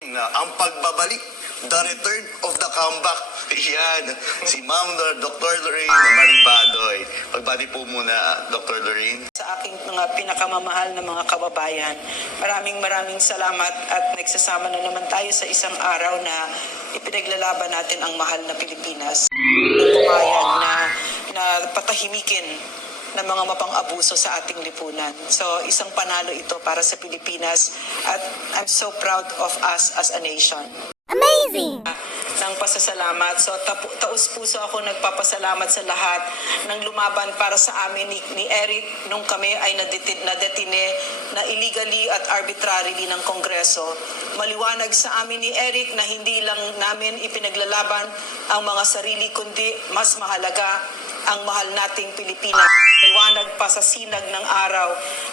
Na ang pagbabalik, the return of the comeback. Yan, si Ma'am Dr. Lorraine Maribadoy. Pagbati po muna, Dr. Lorraine. Sa aking mga pinakamamahal na mga kababayan, maraming salamat at nagsasama na naman tayo sa isang araw na ipinaglalaban natin ang mahal na Pilipinas. Pumayag na patahimikin ng mga mapang-abuso sa ating lipunan. So, isang panalo ito para sa Pilipinas at I'm so proud of us as a nation. Amazing! Ng pasasalamat. So, taus-puso ako nagpapasalamat sa lahat ng lumaban para sa amin ni Eric nung kami ay nadetine na illegally at arbitrarily ng Kongreso. Maliwanag sa amin ni Eric na hindi lang namin ipinaglalaban ang mga sarili kundi mas mahalaga ang mahal nating Pilipinas. Liwanag pa sa sinag ng araw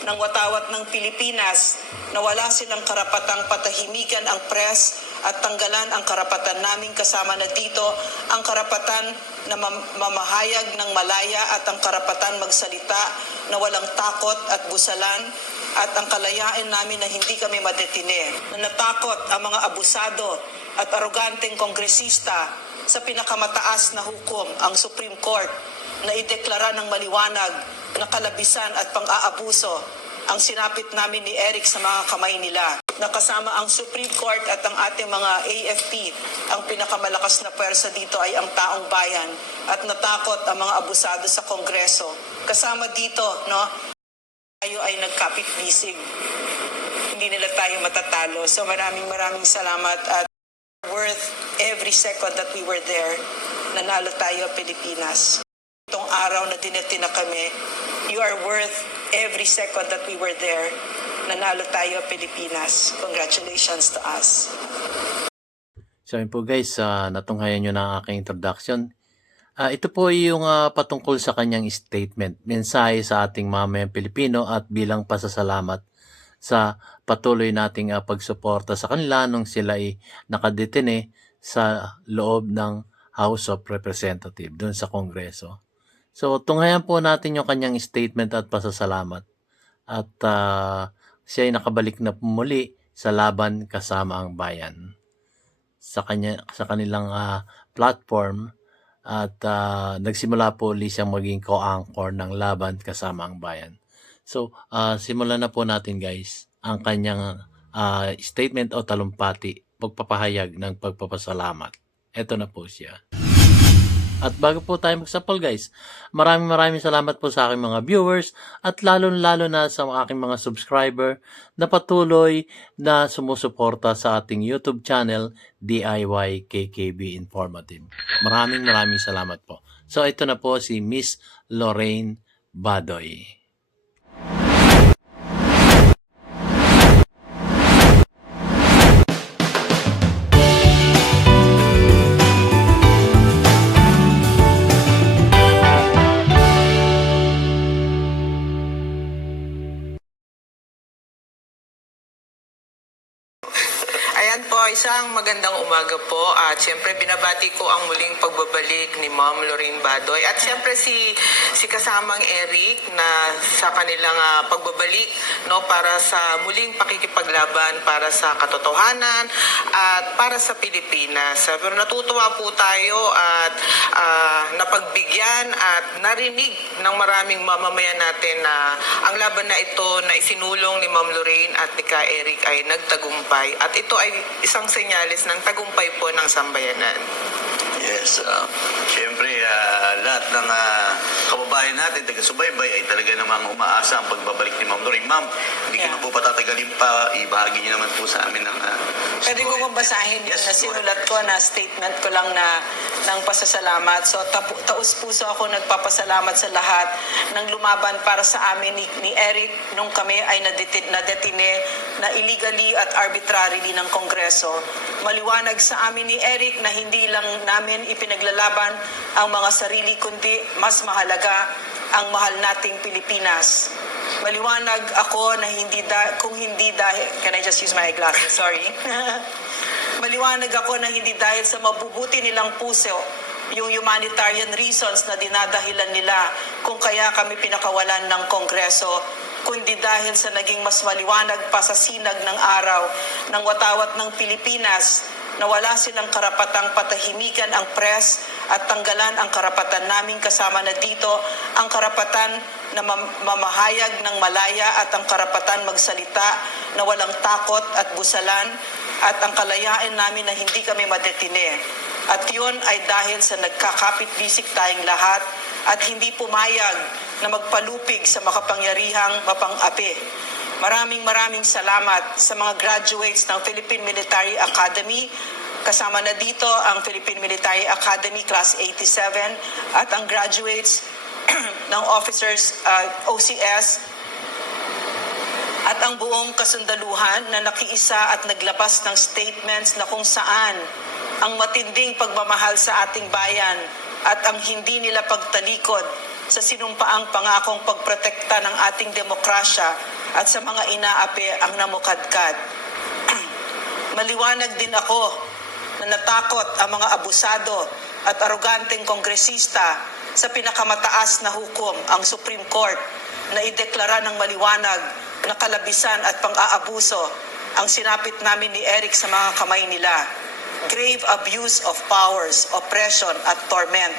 ng watawat ng Pilipinas na wala silang karapatang patahimikan ang press at tanggalan ang karapatan naming kasama na dito, ang karapatan na mamahayag ng malaya at ang karapatan magsalita na walang takot at busalan at ang kalayaan namin na hindi kami madetine. Na natakot ang mga abusado at aroganteng kongresista sa pinakamataas na hukom, ang Supreme Court, na ideklara ng maliwanag na kalabisan at pang-aabuso ang sinapit namin ni Eric sa mga kamay nila. Nakasama ang Supreme Court at ang ating mga AFP, ang pinakamalakas na pwersa dito ay ang taong bayan at natakot ang mga abusado sa Kongreso. Kasama dito, tayo ay nagkapit-bisig. Hindi nila tayo matatalo. So maraming salamat at worth every second that we were there. Nanalo tayo, Pilipinas. Itong araw na dinetina kami, you are worth every second that we were there. Nanalo tayo, Pilipinas. Congratulations to us. So yun po guys, natunghayan nyo na ang aking introduction. Ito po yung patungkol sa kanyang statement, mensahe sa ating mamayang Pilipino at bilang pasasalamat sa patuloy nating pagsuporta sa kanila nung sila ay nakadetine sa loob ng House of Representatives doon sa Kongreso. So tunghayan po natin yung kanyang statement at pasasalamat. At siya ay nakabalik na muli sa laban kasama ang bayan sa kanilang platform at nagsimula po ulit siyang maging co-anchor ng laban kasama ang bayan. So simulan na po natin guys ang kanyang statement o talumpati, pagpapahayag ng pagpapasalamat. Ito na po siya. At bago po tayo magsampol guys, maraming salamat po sa aking mga viewers at lalo na sa aking mga subscriber na patuloy na sumusuporta sa ating YouTube channel DIY KKB Informative. Maraming salamat po. So ito na po si Miss Lorraine Badoy. Ayan po, isang magandang umaga po at siyempre binabati ko ang muling pagbabalik ni Ma'am Lorraine Badoy at siyempre si kasamang Eric na sa kanilang pagbabalik para sa muling pakikipaglaban para sa katotohanan at para sa Pilipinas. Pero natutuwa po tayo at napagbigyan at narinig ng maraming mamamayan natin na ang laban na ito na isinulong ni Ma'am Lorraine at ni Ka Eric ay nagtagumpay at ito ay isang senyales ng tagumpay po ng sambayanan. Yes, siyempre lahat ng kababayan natin, taga-subaybay ay talaga namang umaasa ang pagbabalik ni Ma'am Lorraine. Ma'am, hindi ko na po patatagalin pa, ibahagi niyo naman po sa amin ng Pwede ko kung basahin yung sinulat ko na statement ko lang na ng pasasalamat. So taus-puso ako nagpapasalamat sa lahat ng lumaban para sa amin ni Eric nung kami ay nadetine na illegally at arbitrarily ng Kongreso. Maliwanag sa amin ni Eric na hindi lang namin ipinaglalaban ang mga sarili kundi mas mahalaga ang mahal nating Pilipinas. Maliwanag ako na kung hindi dahil, can I just use my glasses? Sorry. Maliwanag ako na hindi dahil sa mabubuti nilang puso, yung humanitarian reasons na dinadahilan nila kung kaya kami pinakawalan ng Kongreso, kundi dahil sa naging mas maliwanag pa sa sinag ng araw ng watawat ng Pilipinas na wala silang karapatang patahimikan ang press at tanggalan ang karapatan naming kasama na dito ang karapatan na mamahayag ng malaya at ang karapatan magsalita na walang takot at busalan at ang kalayaan namin na hindi kami madetine. At yun ay dahil sa nagkakapit-bisik tayong lahat at hindi pumayag na magpalupig sa makapangyarihang mapang-api. Maraming salamat sa mga graduates ng Philippine Military Academy. Kasama na dito ang Philippine Military Academy Class 87 at ang graduates ng officers OCS at ang buong kasundaluhan na nakiisa at naglabas ng statements na kung saan ang matinding pagmamahal sa ating bayan at ang hindi nila pagtalikod sa sinumpaang pangakong pagprotekta ng ating demokrasya at sa mga inaapi ang namukadkad. Maliwanag din ako na natakot ang mga abusado at aroganteng kongresista sa pinakamataas na hukom, ang Supreme Court, na ideklara ng maliwanag na kalabisan at pang-aabuso ang sinapit namin ni Eric sa mga kamay nila. Grave abuse of powers, oppression at torment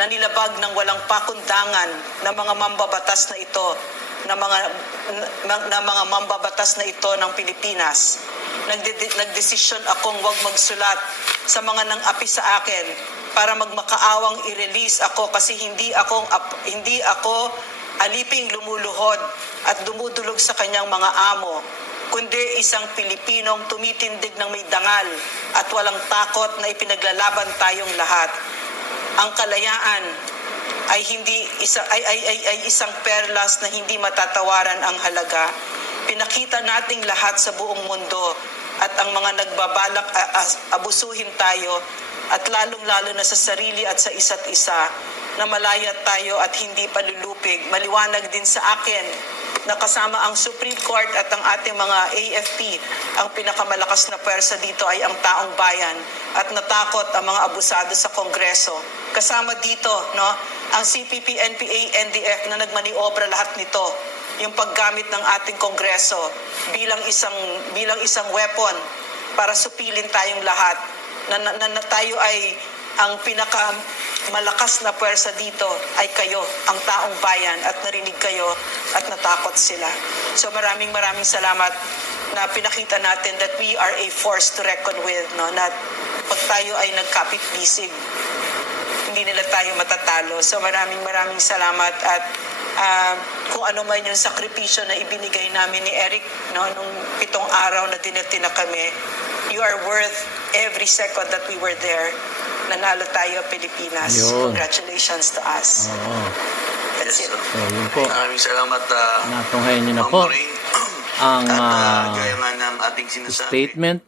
na nilabag ng walang pakundangan ng mga mambabatas na ito mga mambabatas na ito ng Pilipinas. Nagdesisyon akong huwag magsulat sa mga nang-api sa akin para magmakaawang i-release ako kasi hindi ako aliping lumuluhod at dumudulog sa kanyang mga amo, kundi isang Pilipinong tumitindig ng may dangal at walang takot na ipinaglalaban tayong lahat. Ang kalayaan ay isang perlas na hindi matatawaran ang halaga. Pinakita nating lahat sa buong mundo at ang mga nagbabalak abusuhin tayo at lalong-lalo na sa sarili at sa isa't isa na malaya tayo at hindi palulupig. Maliwanag din sa akin na kasama ang Supreme Court at ang ating mga AFP, ang pinakamalakas na pwersa dito ay ang taong bayan at natakot ang mga abusado sa Kongreso. Kasama dito, ang CPP, NPA, NDF na nagmaniobra lahat nito, yung paggamit ng ating Kongreso bilang isang weapon para supilin tayong lahat na tayo ay ang pinakamalakas na pwersa dito ay kayo, ang taong bayan, at narinig kayo at natakot sila. So maraming salamat na pinakita natin that we are a force to reckon with, na pag tayo ay nagkapit-bisig, hindi nila tayo matatalo. So maraming salamat at kung ano man yung sakripisyo na ibinigay namin ni Eric nung 7 araw na dinetina kami, you are worth every second that we were there. Nanalo tayo, Pilipinas. Yun. Congratulations to us. Oo. That's it. So, yun po. Maraming salamat, Natunghayan niyo na Ma'am po Lorraine. ang At gaya nga ng ating sinasabi, statement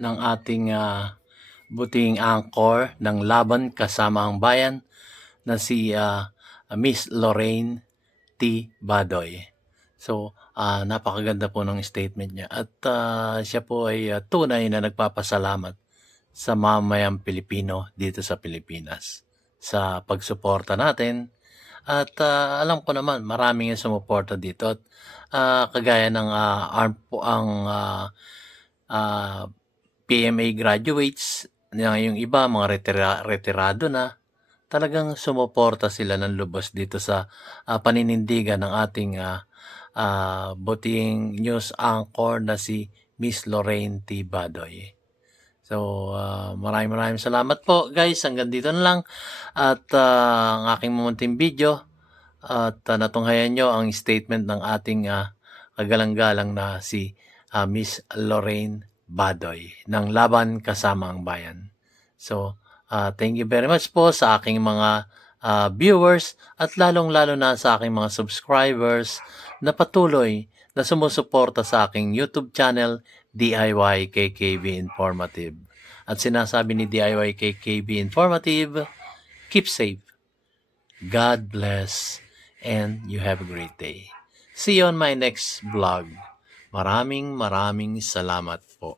ng ating buting anchor ng laban kasama ang bayan na si Miss Lorraine T. Badoy. So, napakaganda po ng statement niya. At siya po ay tunay na nagpapasalamat sa mamayang Pilipino dito sa Pilipinas sa pagsuporta natin. At alam ko naman, maraming yung sumuporta dito. At kagaya ng PMA graduates, yung iba, mga retirado na, talagang sumuporta sila ng lubos dito sa paninindigan ng ating buting news anchor na si Miss Lorraine T. Badoy. So, maraming salamat po guys. Hanggang dito na lang. At ang aking mumunting video. At natunghayan nyo ang statement ng ating kagalang-galang na si Miss Lorraine Badoy ng Laban Kasama ang Bayan. So, thank you very much po sa aking mga viewers at lalong-lalo na sa aking mga subscribers na patuloy na sumusuporta sa aking YouTube channel DIY KKB Informative. At sinasabi ni DIY KKB Informative, keep safe, God bless, and you have a great day. See you on my next vlog. Maraming salamat po.